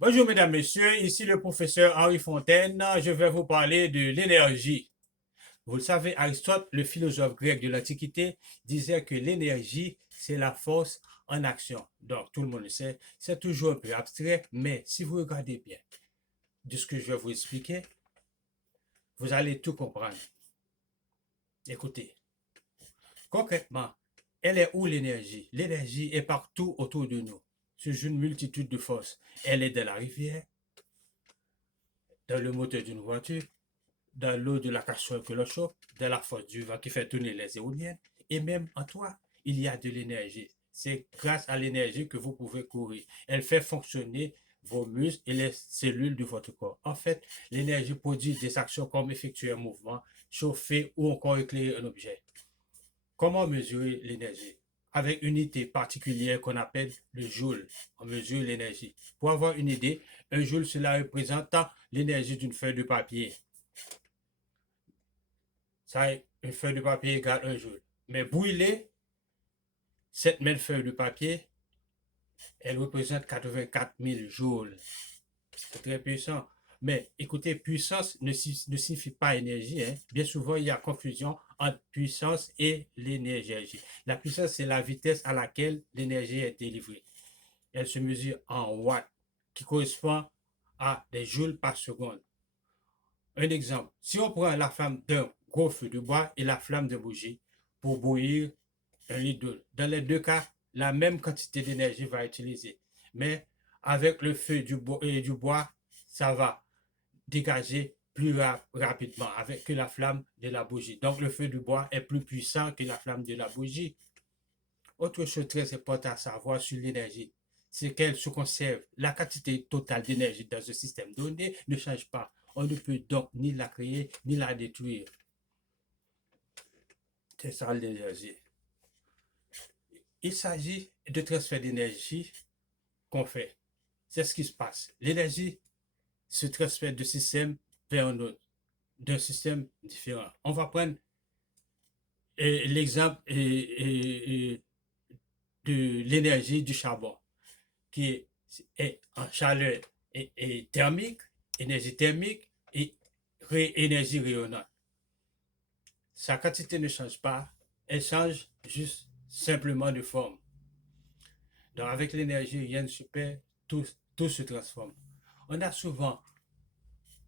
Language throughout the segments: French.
Bonjour mesdames, messieurs, ici le professeur Henri Fontaine. Je vais vous parler de l'énergie. Vous le savez, Aristote, le philosophe grec de l'Antiquité, disait que l'énergie, c'est la force en action. Donc, tout le monde le sait, c'est toujours un peu abstrait, mais si vous regardez bien de ce que je vais vous expliquer, vous allez tout comprendre. Écoutez, concrètement, elle est où l'énergie? L'énergie est partout autour de nous, sous une multitude de forces. Elle est dans la rivière, dans le moteur d'une voiture, dans l'eau de la casserole que l'on chauffe, dans la force du vent qui fait tourner les éoliennes, et même en toi, il y a de l'énergie. C'est grâce à l'énergie que vous pouvez courir. Elle fait fonctionner vos muscles et les cellules de votre corps. En fait, l'énergie produit des actions comme effectuer un mouvement, chauffer ou encore éclairer un objet. Comment mesurer l'énergie? Avec une unité particulière qu'on appelle le joule. On mesure l'énergie. Pour avoir une idée, un joule, cela représente l'énergie d'une feuille de papier. Ça, une feuille de papier égale un joule. Mais brûler cette même feuille de papier, elle représente 84 000 joules. C'est très puissant. Mais écoutez, puissance ne signifie pas énergie, hein. Bien souvent, il y a confusion entre puissance et l'énergie. La puissance, c'est la vitesse à laquelle l'énergie est délivrée. Elle se mesure en watts, qui correspond à des joules par seconde. Un exemple, si on prend la flamme d'un gros feu de bois et la flamme de bougie pour bouillir un litre d'eau, dans les deux cas, la même quantité d'énergie va être utilisée. Mais avec le feu du bois, ça va dégager plus rapidement avec que la flamme de la bougie. Donc le feu du bois est plus puissant que la flamme de la bougie. Autre chose très importante à savoir sur l'énergie, c'est qu'elle se conserve. La quantité totale d'énergie dans un système donné ne change pas. On ne peut donc ni la créer ni la détruire. C'est ça l'énergie. Il s'agit de transfert d'énergie qu'on fait. C'est ce qui se passe. L'énergie se transfère d'un système vers un autre, d'un système différent. On va prendre l'exemple de l'énergie du charbon, qui est en chaleur et thermique, énergie thermique et énergie rayonnante. Sa quantité ne change pas, elle change juste simplement de forme. Donc avec l'énergie, rien ne se perd, tout se transforme. On a souvent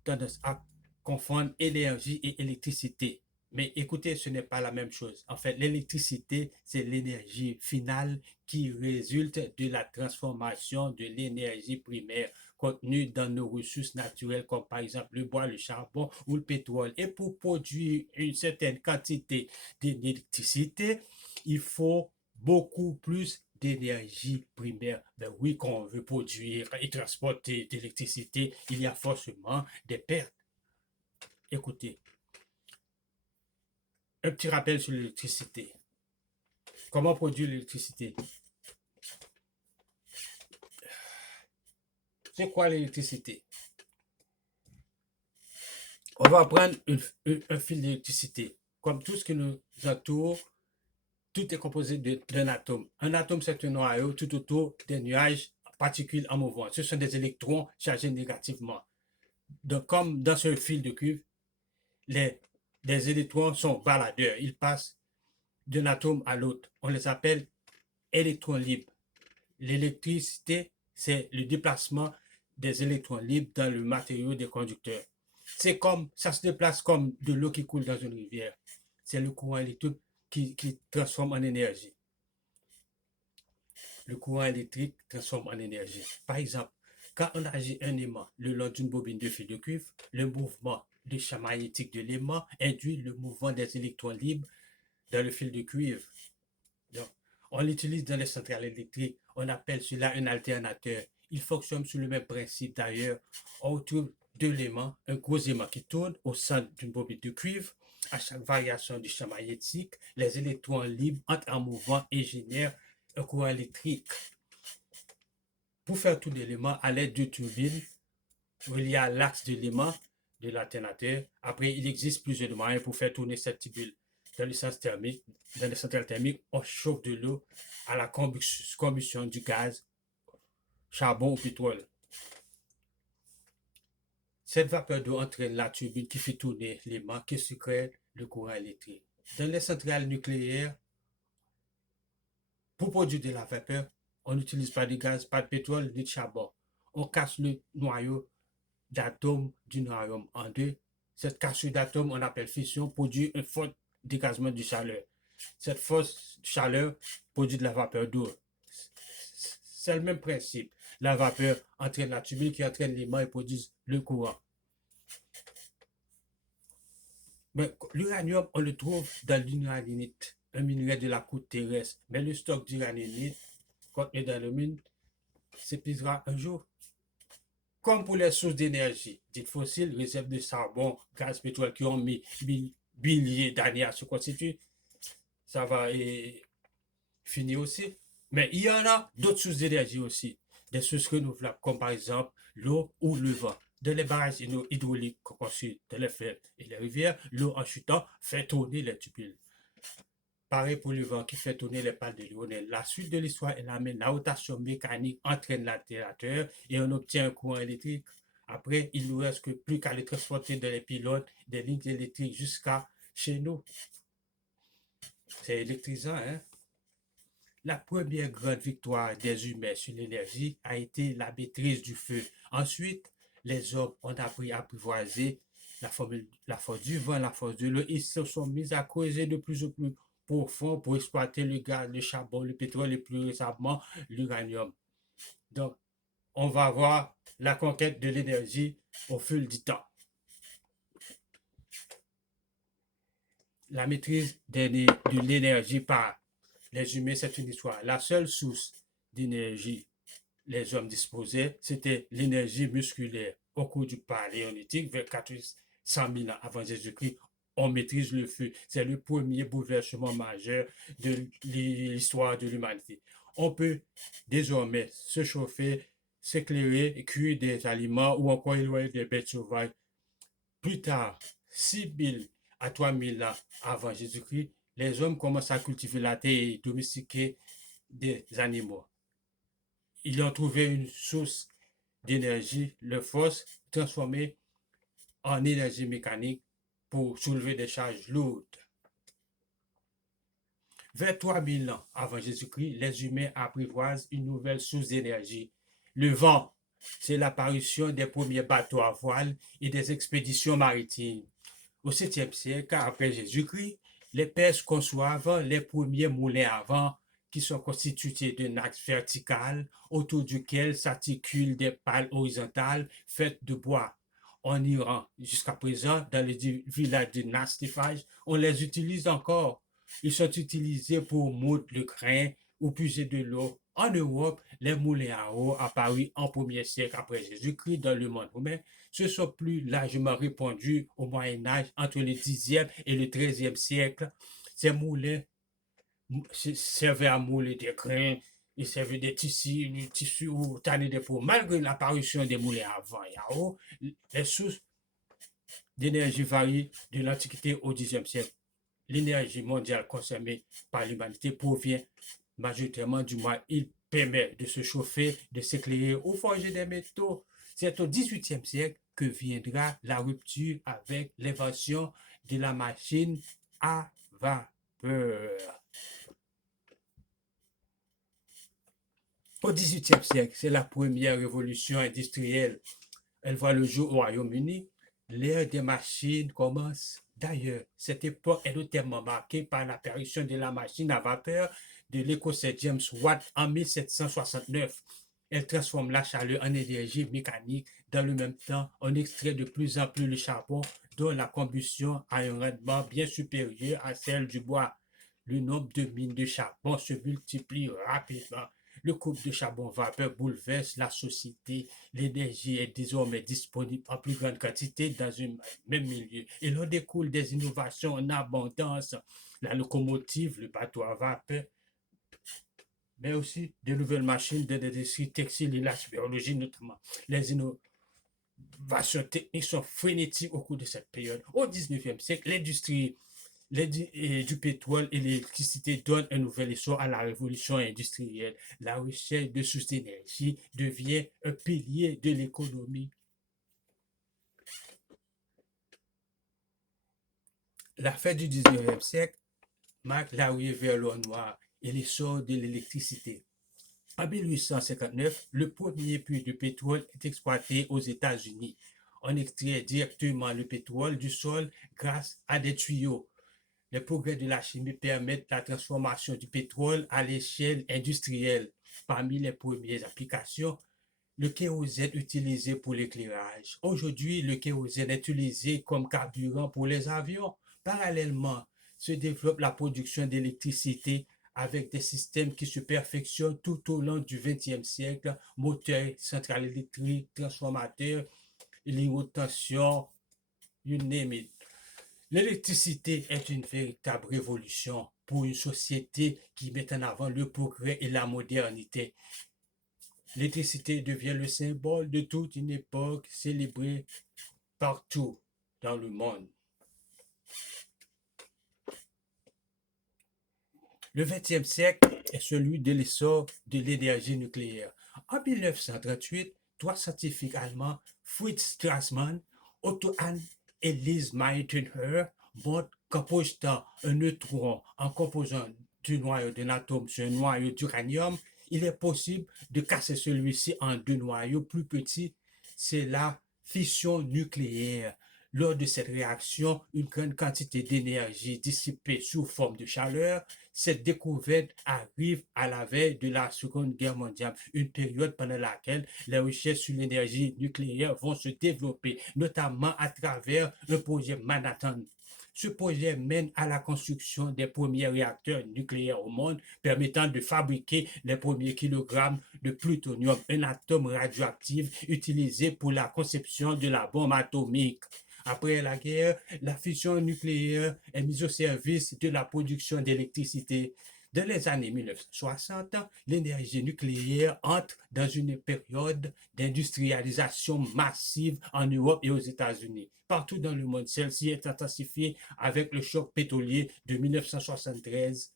tendance à confondre énergie et électricité. Mais écoutez, ce n'est pas la même chose. En fait, l'électricité, c'est l'énergie finale qui résulte de la transformation de l'énergie primaire contenue dans nos ressources naturelles, comme par exemple le bois, le charbon ou le pétrole. Et pour produire une certaine quantité d'électricité, il faut beaucoup plus d'énergie primaire. Ben oui, quand on veut produire et transporter de l'électricité, il y a forcément des pertes. Écoutez, un petit rappel sur l'électricité. Comment produire l'électricité? C'est quoi l'électricité? On va prendre un fil d'électricité. Comme tout ce qui nous entoure, tout est composé d'un atome. Un atome, c'est un noyau tout autour des nuages particules en mouvement. Ce sont des électrons chargés négativement. Donc, comme dans ce fil de cuivre, les, les électrons sont baladeurs. Ils passent d'un atome à l'autre. On les appelle électrons libres. L'électricité, c'est le déplacement des électrons libres dans le matériau des conducteurs. C'est comme, ça se déplace comme de l'eau qui coule dans une rivière. C'est le courant électrique qui transforme en énergie. Le courant électrique transforme en énergie. Par exemple, quand on agit un aimant le long d'une bobine de fil de cuivre, le mouvement du champ magnétique de l'aimant induit le mouvement des électrons libres dans le fil de cuivre. Donc, on l'utilise dans les centrales électriques. On appelle cela un alternateur. Il fonctionne sur le même principe d'ailleurs. On trouve deux aimants, un gros aimant qui tourne au centre d'une bobine de cuivre. À chaque variation du champ magnétique, les électrons libres entrent en mouvement et génèrent un courant électrique. Pour faire tout l'élément à l'aide de turbines, il y a l'axe de l'aimant de l'alternateur. Après, il existe plusieurs moyens pour faire tourner cette tubule. Dans le sens thermique, dans les centrales thermiques, on chauffe de l'eau à la combustion du gaz, charbon ou pétrole. Cette vapeur d'eau entraîne la turbine qui fait tourner l'aimant qui secrète le courant électrique. Dans les centrales nucléaires, pour produire de la vapeur, on n'utilise pas de gaz, pas de pétrole ni de charbon. On casse le noyau d'atomes du noyau en deux. Cette cassure d'atomes, on appelle fission, produit un fort dégagement de chaleur. Cette force chaleur produit de la vapeur d'eau. C'est le même principe. La vapeur entraîne la turbine qui entraîne l'aimant et produit le courant. Mais l'uranium, on le trouve dans l'uraninite, un minerai de la croûte terrestre. Mais le stock d'uraninite contenu dans le mine s'épuisera un jour. Comme pour les sources d'énergie dites fossiles, réserves de charbon, gaz, pétrole qui ont mis milliers d'années à se constituer, ça va finir aussi. Mais il y en a d'autres sources d'énergie aussi, des sources renouvelables, comme par exemple l'eau ou le vent. Dans les barrages hydrauliques construits dans les fleuves et les rivières, l'eau en chutant fait tourner les tubiles. Pareil pour le vent qui fait tourner les pales de Lionel. La suite de l'histoire est la même. La rotation mécanique entraîne l'altérateur et on obtient un courant électrique. Après, il ne nous reste plus qu'à le transporter dans les pylônes des lignes électriques jusqu'à chez nous. C'est électrisant, hein? La première grande victoire des humains sur l'énergie a été la maîtrise du feu. Ensuite, les hommes ont appris à apprivoiser la force du vent, la force de l'eau. Ils se sont mis à creuser de plus en plus profond pour exploiter le gaz, le charbon, le pétrole et plus récemment l'uranium. Donc, on va voir la conquête de l'énergie au fil du temps. La maîtrise de l'énergie par les humains, c'est une histoire. La seule source d'énergie les hommes disposaient, c'était l'énergie musculaire. Au cours du paléolithique, vers 400 000 ans avant Jésus-Christ, on maîtrise le feu. C'est le premier bouleversement majeur de l'histoire de l'humanité. On peut désormais se chauffer, s'éclairer, cuire des aliments ou encore éloigner des bêtes sauvages. Plus tard, 6 000 à 3 000 ans avant Jésus-Christ, les hommes commencent à cultiver la terre et domestiquer des animaux. Ils ont trouvé une source d'énergie, le force, transformée en énergie mécanique pour soulever des charges lourdes. Vers 3000 ans avant Jésus-Christ, les humains apprivoisent une nouvelle source d'énergie, le vent. C'est l'apparition des premiers bateaux à voile et des expéditions maritimes. Au 7e siècle après Jésus-Christ, les Perses conçoivent les premiers moulins à vent qui sont constitués d'un axe vertical autour duquel s'articulent des pales horizontales faites de bois. En Iran, jusqu'à présent, dans les villages de Nastifage, on les utilise encore. Ils sont utilisés pour moudre le grain ou puiser de l'eau. En Europe, les moulins à eau apparus en 1er siècle après Jésus-Christ dans le monde romain se sont plus largement répandus au Moyen-Âge entre le 10e et le 13e siècle. Ces moulins servaient à mouler des grains, ils servaient des tissus ou tanner des peaux. Malgré l'apparition des moulins à vent et à eau, les sources d'énergie varient de l'Antiquité au 10e siècle. L'énergie mondiale consommée par l'humanité provient majoritairement du bois. Il permet de se chauffer, de s'éclairer ou forger des métaux. C'est au 18e siècle que viendra la rupture avec l'invention de la machine à vapeur. Au 18e siècle, c'est la première révolution industrielle. Elle voit le jour au Royaume-Uni. L'ère des machines commence. D'ailleurs, cette époque est notamment marquée par l'apparition de la machine à vapeur de l'Écossais James Watt en 1769. Elle transforme la chaleur en énergie mécanique. Dans le même temps, on extrait de plus en plus le charbon, dont la combustion a un rendement bien supérieur à celle du bois. Le nombre de mines de charbon se multiplie rapidement. Le couple de charbon vapeur bouleverse la société. L'énergie est désormais disponible en plus grande quantité dans un même milieu. Et l'on découle des innovations en abondance. La locomotive, le bateau à vapeur, mais aussi de nouvelles machines de l'industrie textile et la biologie notamment. Les innovations techniques sont frénétiques au cours de cette période. Au 19e siècle, l'industrie du pétrole et l'électricité donnent un nouvel essor à la révolution industrielle. La recherche de sources d'énergie devient un pilier de l'économie. La fin du 19e siècle marque l'arrivée vers l'or noir et l'essor de l'électricité. En 1859, le premier puits de pétrole est exploité aux États-Unis. On extrait directement le pétrole du sol grâce à des tuyaux. Les progrès de la chimie permettent la transformation du pétrole à l'échelle industrielle. Parmi les premières applications, le kérosène utilisé pour l'éclairage. Aujourd'hui, le kérosène est utilisé comme carburant pour les avions. Parallèlement, se développe la production d'électricité avec des systèmes qui se perfectionnent tout au long du XXe siècle, moteurs, centrales électriques, transformateurs, lignes haute tension, you name it. L'électricité est une véritable révolution pour une société qui met en avant le progrès et la modernité. L'électricité devient le symbole de toute une époque célébrée partout dans le monde. Le XXe siècle est celui de l'essor de l'énergie nucléaire. En 1938, trois scientifiques allemands, Fritz Strassmann, Otto Hahn et Lise Meitner, montrent qu'en projetant un neutron en composant du noyau d'un atome sur un noyau d'uranium, il est possible de casser celui-ci en deux noyaux plus petits. C'est la fission nucléaire. Lors de cette réaction, une grande quantité d'énergie dissipée sous forme de chaleur. Cette découverte arrive à la veille de la Seconde Guerre mondiale, une période pendant laquelle les recherches sur l'énergie nucléaire vont se développer, notamment à travers le projet Manhattan. Ce projet mène à la construction des premiers réacteurs nucléaires au monde, permettant de fabriquer les premiers kilogrammes de plutonium, un atome radioactif utilisé pour la conception de la bombe atomique. Après la guerre, la fission nucléaire est mise au service de la production d'électricité. Dans les années 1960, l'énergie nucléaire entre dans une période d'industrialisation massive en Europe et aux États-Unis. Partout dans le monde, celle-ci est intensifiée avec le choc pétrolier de 1973.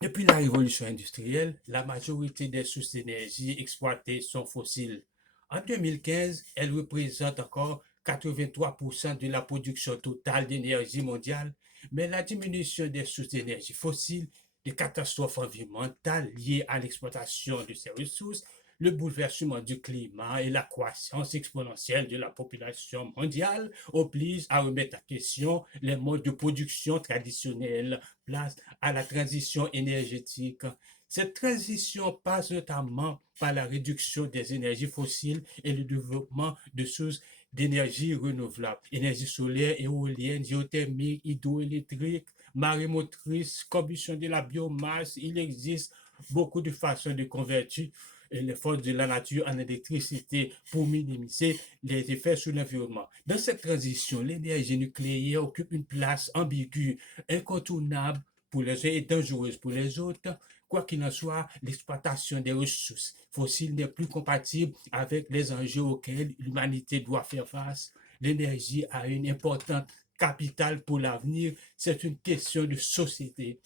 Depuis la révolution industrielle, la majorité des sources d'énergie exploitées sont fossiles. En 2015, elles représentent encore 83% de la production totale d'énergie mondiale, mais la diminution des sources d'énergie fossiles, des catastrophes environnementales liées à l'exploitation de ces ressources, le bouleversement du climat et la croissance exponentielle de la population mondiale obligent à remettre en question les modes de production traditionnels, place à la transition énergétique. Cette transition passe notamment par la réduction des énergies fossiles et le développement de sources d'énergie renouvelables, énergie solaire, éolienne, géothermique, hydroélectrique, marémotrice, combustion de la biomasse. Il existe beaucoup de façons de convertir les forces de la nature en électricité pour minimiser les effets sur l'environnement. Dans cette transition, l'énergie nucléaire occupe une place ambiguë, incontournable pour les uns et dangereuse pour les autres. Quoi qu'il en soit, l'exploitation des ressources fossiles n'est plus compatible avec les enjeux auxquels l'humanité doit faire face. L'énergie a une importante capitale pour l'avenir. C'est une question de société.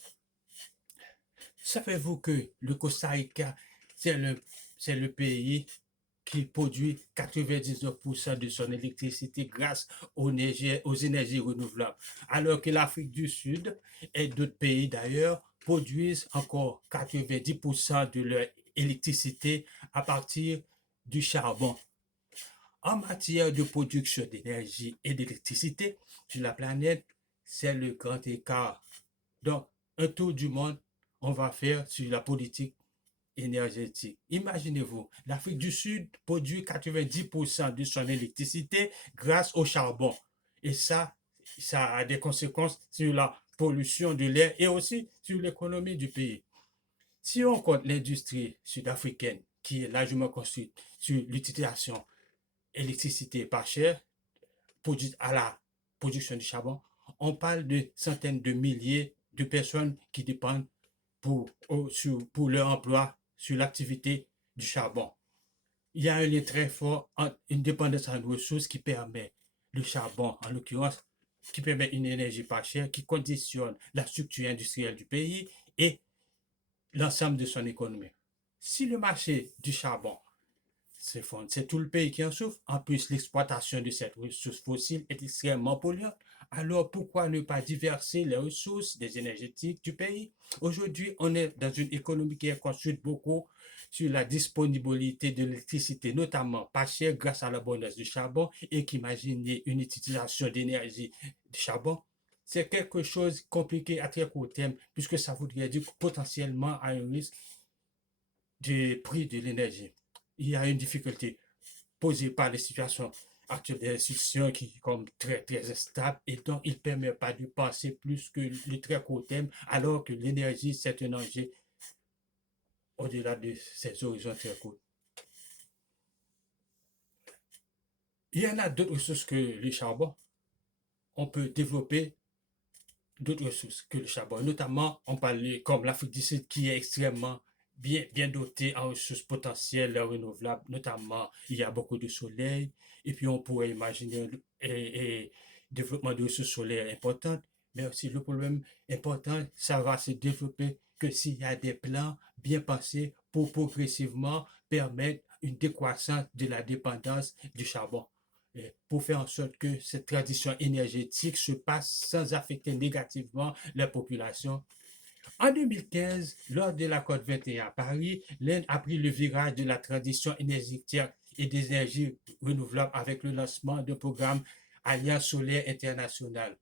Savez-vous que le Costa Rica, c'est le pays qui produit 99% de son électricité grâce aux énergies renouvelables, alors que l'Afrique du Sud et d'autres pays d'ailleurs produisent encore 90% de leur électricité à partir du charbon. En matière de production d'énergie et d'électricité sur la planète, c'est le grand écart. Donc, un tour du monde, on va faire sur la politique énergétique. Imaginez-vous, l'Afrique du Sud produit 90% de son électricité grâce au charbon. Et ça a des conséquences sur la pollution de l'air et aussi sur l'économie du pays. Si on compte l'industrie sud-africaine, qui est largement construite sur l'utilisation d'électricité pas chère, produite à la production du charbon, on parle de centaines de milliers de personnes qui dépendent pour leur emploi sur l'activité du charbon. Il y a un lien très fort entre une dépendance en ressources qui permet le charbon, en l'occurrence, qui permet une énergie pas chère, qui conditionne la structure industrielle du pays et l'ensemble de son économie. Si le marché du charbon s'effondre. C'est tout le pays qui en souffre. En plus, l'exploitation de cette ressource fossile est extrêmement polluante. Alors, pourquoi ne pas diverser les ressources des énergétiques du pays? Aujourd'hui, on est dans une économie qui est construite beaucoup sur la disponibilité de l'électricité, notamment pas chère grâce à l'abondance du charbon, et qu'imaginer une utilisation d'énergie de charbon, c'est quelque chose de compliqué à très court terme, puisque ça voudrait dire potentiellement à un risque du prix de l'énergie. Il y a une difficulté posée par les situations actuelles des institutions qui sont comme très très instables et donc il ne permet pas de penser plus que le très court terme alors que l'énergie c'est un enjeu au-delà de ces horizons très courts. Il y en a d'autres ressources que le charbon. On peut développer d'autres ressources que le charbon. Notamment, on parlait comme l'Afrique du Sud qui est extrêmement bien dotée en ressources potentielles renouvelables. Notamment, il y a beaucoup de soleil. Et puis, on pourrait imaginer un développement de ressources solaires importantes. Mais aussi, le problème important, ça va se développer que s'il y a des plans bien pensés pour progressivement permettre une décroissance de la dépendance du charbon pour faire en sorte que cette transition énergétique se passe sans affecter négativement la population. En 2015, lors de la COP 21 à Paris, l'Inde a pris le virage de la transition énergétique et des énergies renouvelables avec le lancement d'un programme Alliance solaire internationale.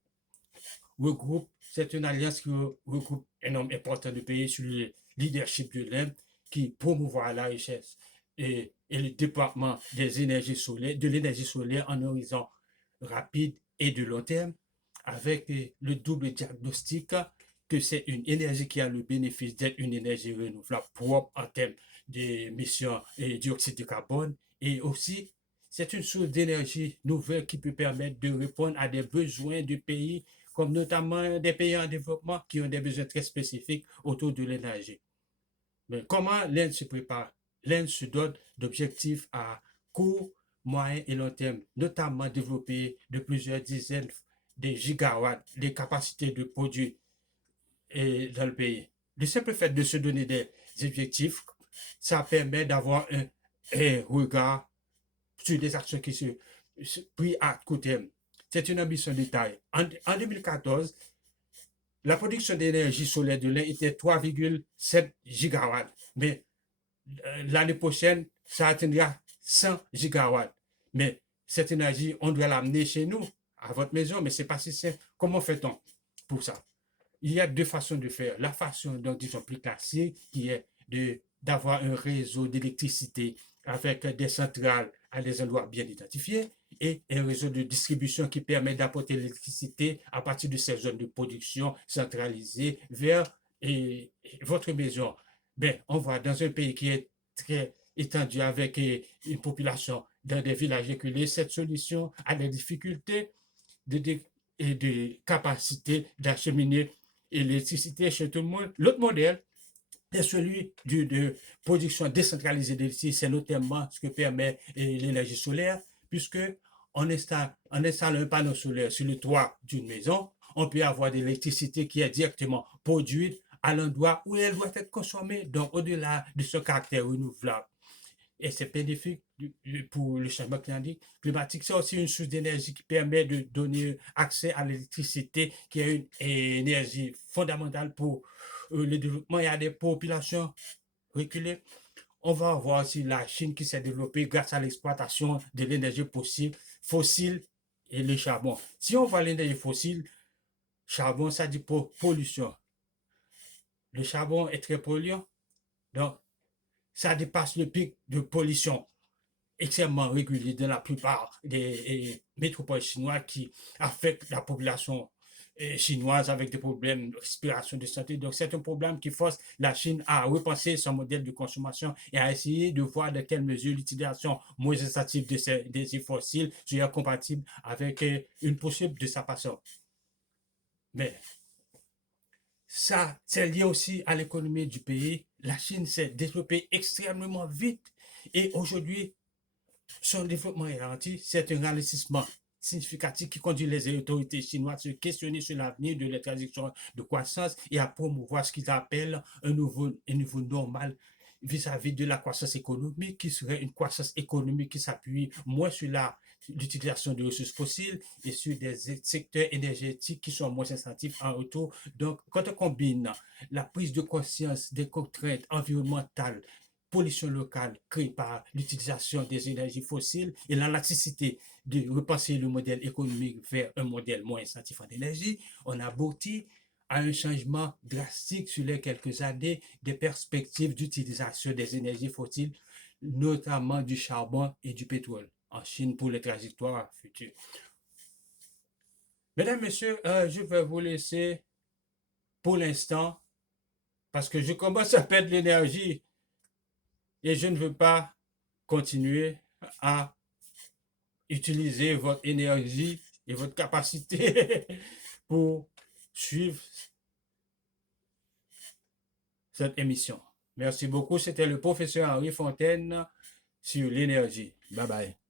C'est une alliance qui regroupe un nombre important de pays sur le leadership de l'Inde qui promouvoit la richesse et le déploiement des énergies solaires, de l'énergie solaire en horizon rapide et de long terme, avec le double diagnostic que c'est une énergie qui a le bénéfice d'être une énergie renouvelable propre en termes d'émissions et dioxyde de carbone, et aussi c'est une source d'énergie nouvelle qui peut permettre de répondre à des besoins de pays, comme notamment des pays en développement qui ont des besoins très spécifiques autour de l'énergie. Mais comment l'Inde se prépare? L'Inde se dote d'objectifs à court, moyen et long terme, notamment développer de plusieurs dizaines de gigawatts de capacités de produits dans le pays. Le simple fait de se donner des objectifs, ça permet d'avoir un regard sur des actions qui se prennent à court terme. C'est une ambition de taille. En 2014, la production d'énergie solaire de l'Inde était 3,7 gigawatts. Mais l'année prochaine, ça atteindra 100 gigawatts. Mais cette énergie, on doit l'amener chez nous, à votre maison, mais ce n'est pas si simple. Comment fait-on pour ça? Il y a deux façons de faire. La façon, donc, disons, plus classique, qui est d'avoir un réseau d'électricité avec des centrales à des endroits bien identifiés et un réseau de distribution qui permet d'apporter l'électricité à partir de ces zones de production centralisées vers votre maison. Ben, on voit dans un pays qui est très étendu avec une population dans des villages reculés, cette solution a des difficultés et de capacité d'acheminer l'électricité chez tout le monde. L'autre modèle est celui de production décentralisée d'électricité, c'est notamment ce que permet l'énergie solaire, puisque en installant un panneau solaire sur le toit d'une maison, on peut avoir de l'électricité qui est directement produite à l'endroit où elle doit être consommée, donc au-delà de ce caractère renouvelable. Et c'est bénéfique pour le changement climatique. C'est aussi une source d'énergie qui permet de donner accès à l'électricité, qui est une énergie fondamentale pour le développement. Il y a des populations reculées. On va voir aussi la Chine qui s'est développée grâce à l'exploitation de l'énergie fossile et le charbon. Si on voit l'énergie fossile, charbon, ça dit pollution. Le charbon est très polluant, donc ça dépasse le pic de pollution extrêmement régulier dans la plupart des métropoles chinoises qui affectent la population chinoise avec des problèmes de respiration, de santé. Donc, c'est un problème qui force la Chine à repenser son modèle de consommation et à essayer de voir de quelle mesure l'utilisation moins extensive des fossiles serait compatible avec une possible de sa passion. Mais ça, c'est lié aussi à l'économie du pays. La Chine s'est développée extrêmement vite et aujourd'hui, son développement est ralenti. C'est un ralentissement significatif qui conduit les autorités chinoises à se questionner sur l'avenir de la transition de croissance et à promouvoir ce qu'ils appellent un nouveau normal vis-à-vis de la croissance économique, qui serait une croissance économique qui s'appuie moins sur l'utilisation de ressources fossiles et sur des secteurs énergétiques qui sont moins sensitifs en retour. Donc, quand on combine la prise de conscience des contraintes environnementales, pollution locale créée par l'utilisation des énergies fossiles et la nécessité de repenser le modèle économique vers un modèle moins sensitif en énergie, on aboutit à un changement drastique sur les quelques années des perspectives d'utilisation des énergies fossiles, notamment du charbon et du pétrole en Chine pour les trajectoires futures. Mesdames, Messieurs, je vais vous laisser pour l'instant parce que je commence à perdre l'énergie et je ne veux pas continuer à utiliser votre énergie et votre capacité pour suivre cette émission. Merci beaucoup. C'était le professeur Henri Fontaine sur l'énergie. Bye bye.